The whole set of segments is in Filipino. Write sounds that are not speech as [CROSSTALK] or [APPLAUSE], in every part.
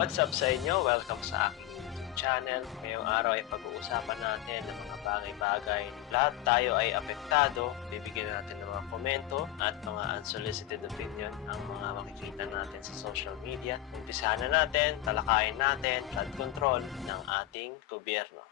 What's up sa inyo? Welcome sa aking channel. Ngayong araw ay pag-uusapan natin ng mga bagay-bagay. Lahat tayo ay apektado. Bibigyan natin ng mga komento at mga unsolicited opinion ang mga makikita natin sa social media. Umpisahan na natin, talakayin natin, flood control ng ating gobyerno.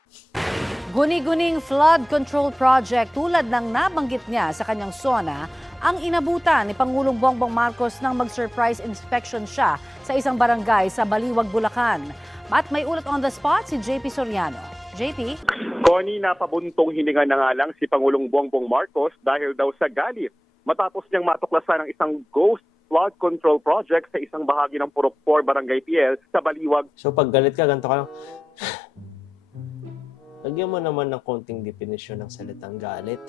Guni-guning flood control project tulad ng nabanggit niya sa kanyang SONA ang inabutan ni Pangulong Bongbong Marcos nang mag-surprise inspection siya sa isang barangay sa Baliwag, Bulacan. At may ulat on the spot si JP Soriano. JP? Connie, napabuntong hininga na nga lang si Pangulong Bongbong Marcos dahil daw sa galit matapos niyang matuklasan ng isang ghost flood control project sa isang bahagi ng Purok 4 Barangay PL sa Baliwag, So pag galit ka, ganito ka lang. [SIGHS] Lagyan mo naman ng konting definisyon ng salitang galit.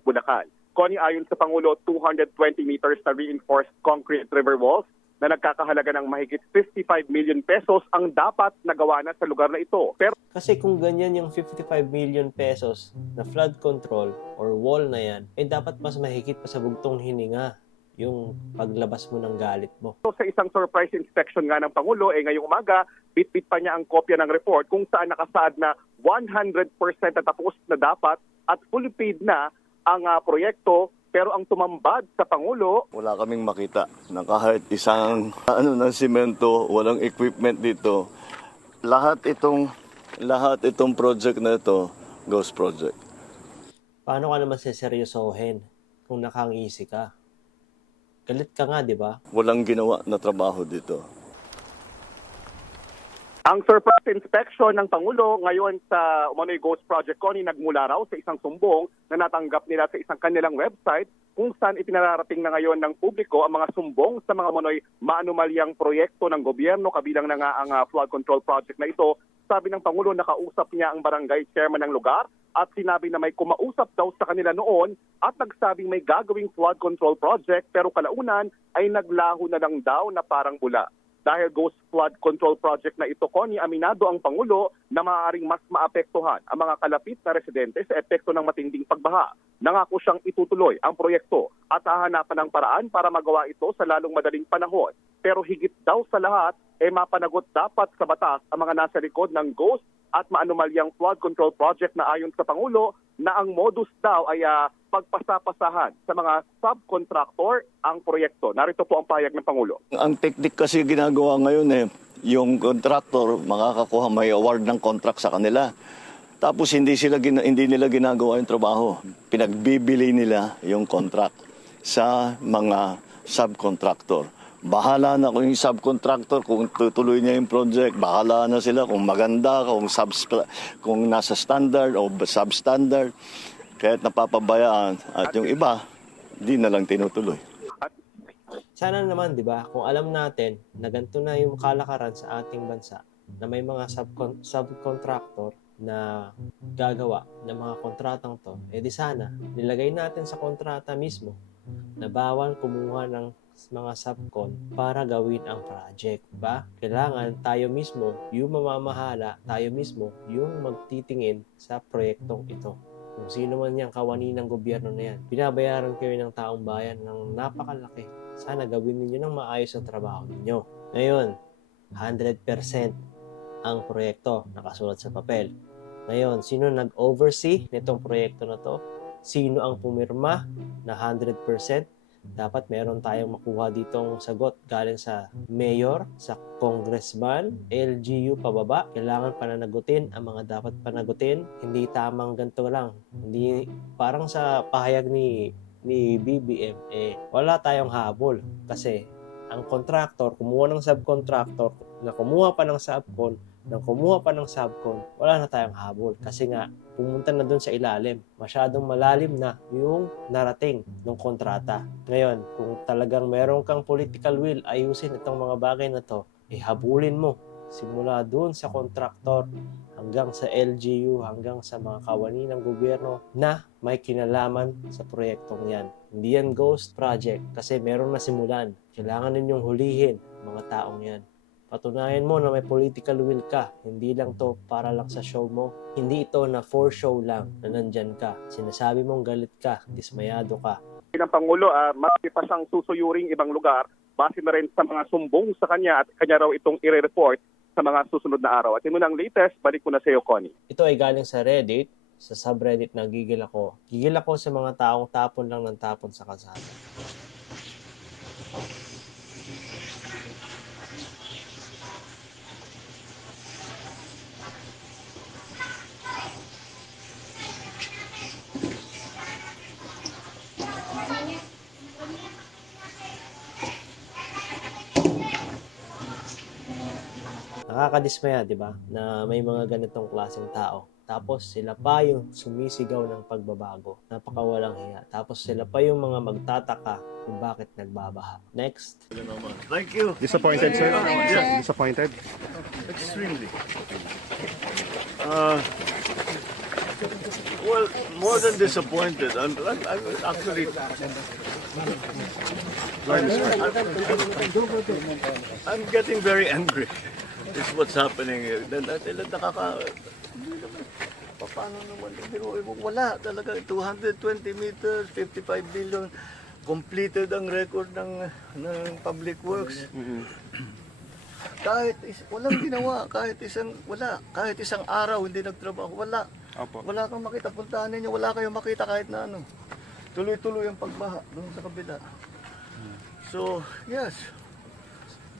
Bulacan. Connie, ayon sa Pangulo, 220 meters na reinforced concrete river walls na nagkakahalaga ng mahigit 55 million pesos ang dapat nagawa na sa lugar na ito. Pero Kasi kung ganyan yung 55 million pesos na flood control or wall na yan, eh dapat mas mahigit pa sa bugtong hininga yung paglabas mo ng galit mo. sa isang surprise inspection nga ng Pangulo, eh ngayong umaga, bit-bit pa niya ang kopya ng report kung saan nakasaad na 100% na tapos na dapat at fully paid na ang ah, proyekto pero ang tumambad sa Pangulo, Wala kaming makita na kahit isang ano ng simento, walang equipment dito. Lahat itong lahat itong project na ito, ghost project. Paano ka naman seseryosohin kung nakangisi ka? Galit ka nga, di ba? Walang ginawa na trabaho dito. Ang surprise inspection ng Pangulo ngayon sa Umano'y Ghost Project Connie nagmula raw sa isang sumbong na natanggap nila sa isang kanilang website kung saan ipinararating na ngayon ng publiko ang mga sumbong sa mga Umano'y maanumalyang proyekto ng gobyerno kabilang na nga ang ah, flood control project na ito. Sabi ng Pangulo, nakausap niya ang barangay chairman ng lugar at sinabi na may kumausap daw sa kanila noon at nagsabing may gagawing flood control project pero kalaunan ay naglaho na lang daw na parang bula. Dahil ghost flood control project na ito, Connie, aminado ang Pangulo na maaaring mas maapektuhan ang mga kalapit na residente sa epekto ng matinding pagbaha. Nangako siyang itutuloy ang proyekto at hahanapan ng paraan para magawa ito sa lalong madaling panahon. Pero higit daw sa lahat, eh mapanagot dapat sa batas ang mga nasa likod ng ghost at maanumalyang flood control project na ayon sa Pangulo na ang modus daw ay ah, pagpasapasahan sa mga subcontractor ang proyekto. Narito po ang payag ng Pangulo. Ang teknik kasi ginagawa ngayon eh, yung contractor makakakuha may award ng contract sa kanila. Tapos hindi sila hindi nila ginagawa yung trabaho. Pinagbibili nila yung contract sa mga subcontractor. Bahala na kung yung subcontractor kung tutuloy niya yung project, bahala na sila kung maganda, kung sub kung nasa standard o substandard. Kahit napapabayaan at yung iba, di na lang tinutuloy. Sana naman, di ba, kung alam natin na ganito na yung kalakaran sa ating bansa, na may mga subcon- subcontractor na gagawa ng mga kontratang to, eh di sana, nilagay natin sa kontrata mismo na bawal kumuha ng mga subcon para gawin ang project, ba? Kailangan tayo mismo, yung mamamahala, tayo mismo, yung magtitingin sa proyektong ito. Kung sino man yung kawani ng gobyerno na yan, binabayaran kayo ng taong bayan ng napakalaki sana gawin ninyo ng maayos ang trabaho ninyo. Ngayon, 100% ang proyekto nakasulat sa papel. Ngayon, sino nag-oversee nitong proyekto na to? Sino ang pumirma na 100%? Dapat meron tayong makuha ditong sagot galing sa mayor, sa congressman, LGU pababa. Kailangan pananagutin ang mga dapat panagutin. Hindi tamang ganito lang. Hindi parang sa pahayag ni ni BBM, eh, wala tayong habol. Kasi, ang contractor, kumuha ng subcontractor, na kumuha pa ng subcon, na kumuha pa ng subcon, wala na tayong habol. Kasi nga, pumunta na dun sa ilalim. Masyadong malalim na yung narating ng kontrata. Ngayon, kung talagang meron kang political will, ayusin itong mga bagay na to, eh habulin mo. Simula dun sa contractor, hanggang sa LGU, hanggang sa mga kawani ng gobyerno na may kinalaman sa proyektong yan. Hindi yan ghost project kasi meron na simulan. Kailangan ninyong hulihin mga taong yan. Patunayan mo na may political will ka. Hindi lang to para lang sa show mo. Hindi ito na for show lang na nandyan ka. Sinasabi mong galit ka, dismayado ka. ng Pangulo, uh, marami pa siyang susuyuring ibang lugar base na rin sa mga sumbong sa kanya at kanya raw itong i-report sa mga susunod na araw. At yun ang latest, balik ko na sa iyo, Connie. Ito ay galing sa Reddit, sa subreddit na gigil ako. Gigil ako sa mga taong tapon lang ng tapon sa kalsada. Nakakadismaya, di ba? Na may mga ganitong klaseng tao. Tapos sila pa yung sumisigaw ng pagbabago. Napakawalang hiya. Tapos sila pa yung mga magtataka kung bakit nagbabaha. Next. Thank you. Disappointed, sir? Yes. Disappointed? Extremely. Uh, well, more than disappointed. I'm, I'm, I'm actually. I'm getting very angry. It's what's happening here. Then, sila nakaka... Hindi naman. Pa- Paano naman? Pero wala talaga. 220 meters, 55 billion. Completed ang record ng, ng Public Works kahit is, walang ginawa, kahit isang wala, kahit isang araw hindi nagtrabaho, wala. Opo. Wala kang makita, puntahan ninyo, wala kayong makita kahit na ano. Tuloy-tuloy ang pagbaha doon sa kabila. So, yes.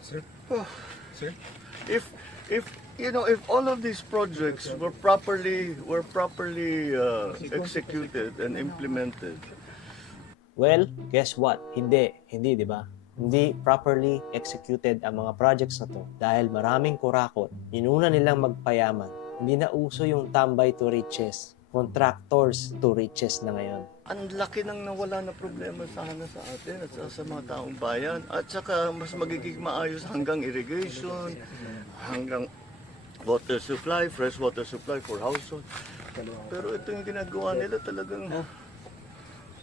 Sir? Oh, Sir? If if you know if all of these projects were properly were properly uh, executed and implemented Well, guess what? Hindi. Hindi, di ba? Hindi properly executed ang mga projects na to dahil maraming kurakot. Inuna nilang magpayaman. Hindi na uso yung tambay to riches. Contractors to riches na ngayon. Ang laki nang nawala na problema sana sa atin at sa, sa mga taong bayan. At saka mas magiging maayos hanggang irrigation, hanggang water supply, fresh water supply for household. Pero ito yung ginagawa nila talagang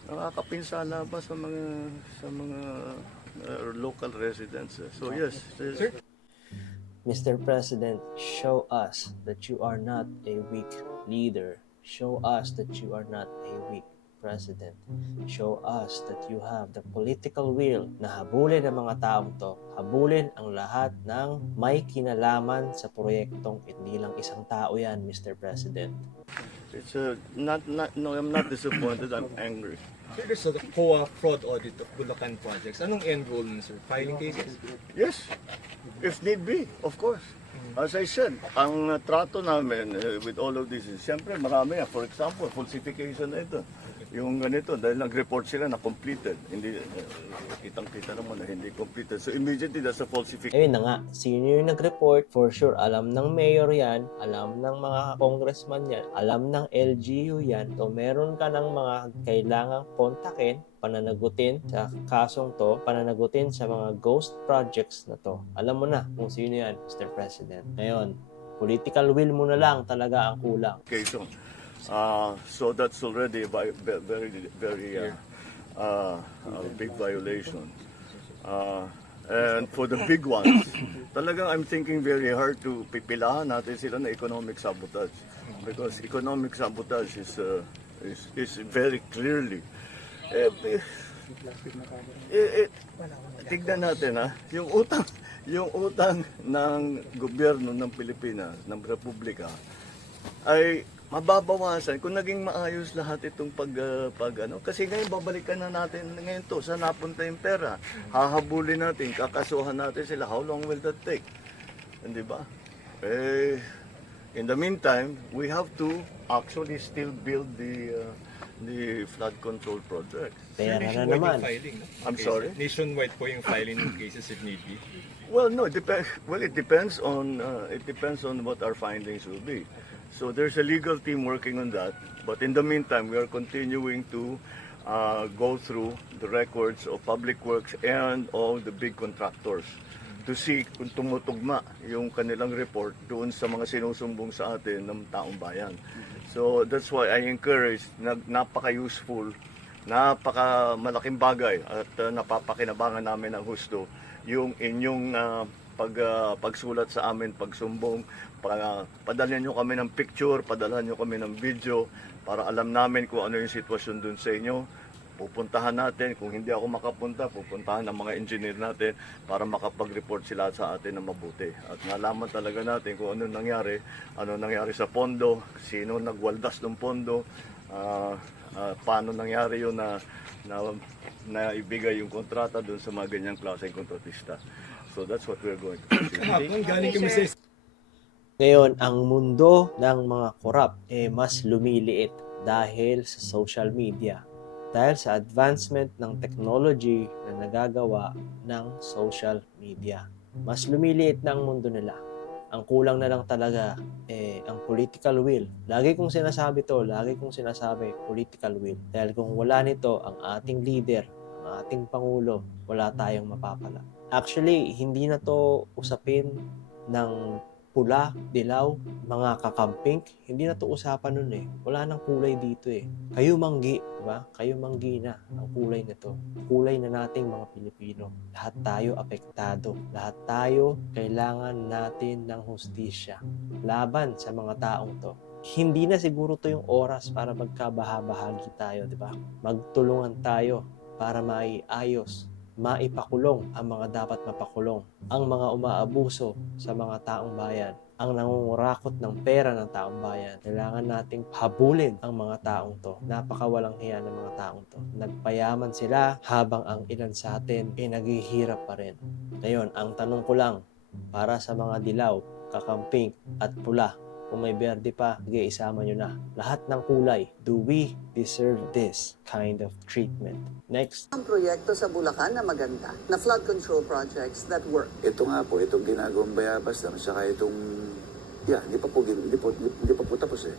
nakakapinsala pa sa mga sa mga uh, local residents. So yes? Mr. President, show us that you are not a weak leader. Show us that you are not a weak president. Show us that you have the political will na habulin ang mga taong to. Habulin ang lahat ng may kinalaman sa proyektong hindi lang isang tao yan, Mr. President. it's uh, not not no I'm not disappointed, I'm angry. Sir, there's a COA fraud audit of Bulacan projects. Anong end goal nun, sir? Filing cases? Yes, if need be, of course. As I said, ang trato namin uh, with all of this is, siyempre marami. ah. For example, falsification na ito. Yung ganito, dahil nag-report sila na completed. Hindi, uh, kitang-kita naman na hindi completed. So immediately, that's a falsification. Ayun na nga, sino yung nag-report? For sure, alam ng mayor yan, alam ng mga congressman yan, alam ng LGU yan. So, meron ka ng mga kailangang kontakin, pananagutin sa kasong to, pananagutin sa mga ghost projects na to. Alam mo na kung sino yan, Mr. President. Ngayon, political will mo na lang talaga ang kulang. application. Uh, so that's already ve- very, very uh, uh, a big violation. Uh, and for the big ones, talagang I'm thinking very hard to pipilahan natin sila na economic sabotage. Because economic sabotage is, uh, is, is very clearly eh, eh, eh, tignan natin ha, yung utang, yung utang ng gobyerno ng Pilipinas, ng Republika, ay mababawasan kung naging maayos lahat itong pag, ah, pag ano. Kasi ngayon babalikan na natin ngayon to, saan napunta yung pera. Hahabulin natin, kakasuhan natin sila. How long will that take? Hindi ba? Eh, in the meantime, we have to actually still build the uh, the flood control project. Pera na naman. filing, no? I'm Cases. sorry? Nationwide po yung filing ng cases if need be. Well, no, it depends. Well, it depends on uh, it depends on what our findings will be. So there's a legal team working on that. But in the meantime, we are continuing to uh, go through the records of public works and all the big contractors to see kung tumutugma yung kanilang report doon sa mga sinusumbong sa atin ng taong bayan. So that's why I encourage, nag, napaka-useful, napaka-malaking bagay at uh, napapakinabangan namin ng husto yung inyong uh, pag, uh, pagsulat sa amin, pagsumbong, para padalhan nyo kami ng picture, padalhan nyo kami ng video para alam namin kung ano yung sitwasyon dun sa inyo. pupuntahan natin. Kung hindi ako makapunta, pupuntahan ng mga engineer natin para makapag-report sila sa atin na mabuti. At malaman talaga natin kung ano nangyari, ano nangyari sa pondo, sino nagwaldas ng pondo, ah, ah, paano nangyari yun na, na, na ibigay yung kontrata doon sa mga ganyang klaseng kontratista. So that's what we're going to [COUGHS] do. Ngayon, ang mundo ng mga korap eh mas lumiliit dahil sa social media. Dahil sa advancement ng technology na nagagawa ng social media. Mas lumiliit na ang mundo nila. Ang kulang na lang talaga eh ang political will. Lagi kong sinasabi to, lagi kong sinasabi political will. Dahil kung wala nito ang ating leader, ang ating pangulo, wala tayong mapapala. Actually, hindi na to usapin ng pula, dilaw, mga kakampink, hindi na to usapan nun eh. Wala nang kulay dito eh. Kayo manggi, di ba? Kayo manggi na ang kulay nito. Kulay na nating mga Pilipino. Lahat tayo apektado. Lahat tayo kailangan natin ng hustisya. Laban sa mga taong to. Hindi na siguro to yung oras para magkabahabahagi tayo, di ba? Magtulungan tayo para maiayos maipakulong ang mga dapat mapakulong, ang mga umaabuso sa mga taong bayan, ang nangungurakot ng pera ng taong bayan. Kailangan nating habulin ang mga taong to. Napakawalang hiya ng mga taong to. Nagpayaman sila habang ang ilan sa atin ay naghihirap pa rin. Ngayon, ang tanong ko lang, para sa mga dilaw, kakamping at pula, kung may berde pa, sige, isama nyo na. Lahat ng kulay, do we deserve this kind of treatment? Next. ang proyekto sa Bulacan na maganda, na flood control projects that work. Ito nga po, itong ginagawang bayabas lang, saka itong, yeah, hindi pa po, gin- hindi po, hindi pa po tapos eh.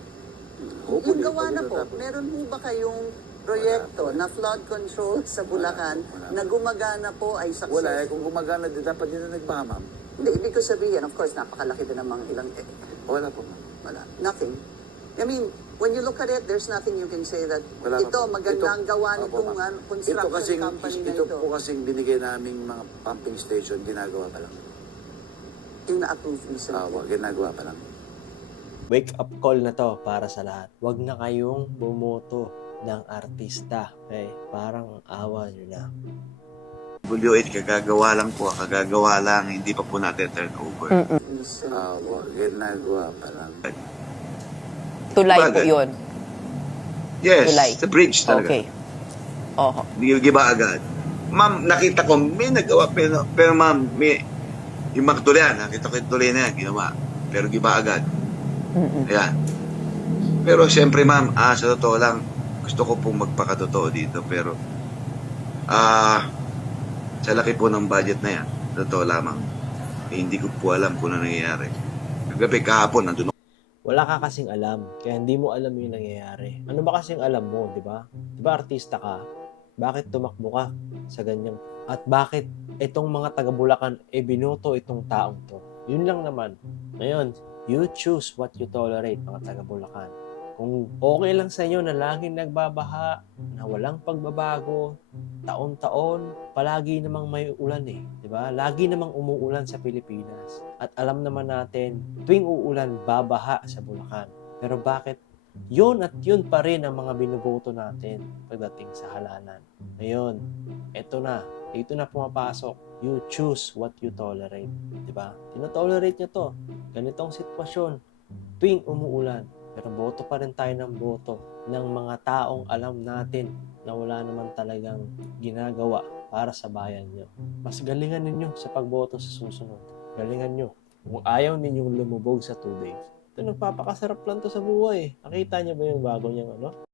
Hopefully, Yung gawa na po, tapos. meron po ba kayong proyekto na flood control sa Bulacan Wala. na gumagana po ay success? Wala eh, kung gumagana din, dapat din na nagbaha, ma'am. Hindi, ibig ko sabihin, of course, napakalaki din ng mga ilang, eh, Wala po, ma'am. Wala, nothing. I mean, when you look at it, there's nothing you can say that Wala ito, po. maganda ang gawa nitong ma'am. ano, Ito construction kasing, company na ito, ito. po kasing binigay naming mga pumping station, ginagawa pa lang. Yung na-approve recently. Ah, wag, ginagawa pa lang. Wake up call na to para sa lahat. Huwag na kayong bumoto ng artista. Okay? Parang awa nyo na. W8 kagagawa lang po, kagagawa lang, hindi pa po natin turn over. Recent. Ah, wag, ginagawa pa lang. Tulay po Bagay. yun. Yes, Tulay. sa bridge talaga. Okay. Oho. Hindi giba agad. Ma'am, nakita ko, may nagawa, pero, pero ma'am, may, yung mga nakita ko yung tuloy na yan, ginawa. Pero giba agad. Mm-mm. Ayan. Pero siyempre ma'am, ah, sa totoo lang, gusto ko pong magpakatotoo dito, pero, ah, sa laki po ng budget na yan, totoo lamang, eh, hindi ko po alam kung ano nangyayari. Kagabi kahapon, nandun Wala ka kasing alam, kaya hindi mo alam yung nangyayari. Ano ba kasing alam mo, di ba? Di ba artista ka? Bakit tumakbo ka sa ganyang... At bakit itong mga taga Bulacan e binoto itong taong to? Yun lang naman. Ngayon, you choose what you tolerate, mga taga Bulacan. Kung okay lang sa inyo na laging nagbabaha, na walang pagbabago, taon-taon, palagi namang may ulan eh. Di ba? Lagi namang umuulan sa Pilipinas. At alam naman natin, tuwing uulan, babaha sa Bulacan. Pero bakit yun at yun pa rin ang mga binuboto natin pagdating sa halalan. Ngayon, eto na. Dito na pumapasok. You choose what you tolerate. Di ba? Tinotolerate nyo to. Ganitong sitwasyon. Tuwing umuulan. Pero boto pa rin tayo ng boto ng mga taong alam natin na wala naman talagang ginagawa para sa bayan nyo. Mas galingan ninyo sa pagboto sa susunod. Galingan nyo. Kung ayaw ninyong lumubog sa tubig, ito nagpapakasarap lang to sa buhay. Nakita niyo ba yung bago niyang ano?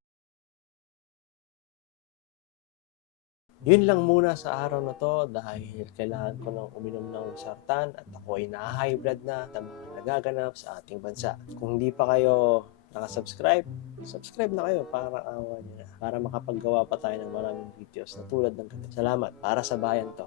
Yun lang muna sa araw na to dahil kailangan ko nang uminom ng sartan at ako ay na-high blood na ang mga nagaganap sa ating bansa. Kung hindi pa kayo nakasubscribe, subscribe na kayo para awa niyo na. Para makapaggawa pa tayo ng maraming videos na tulad ng ganito. Salamat para sa bayan to.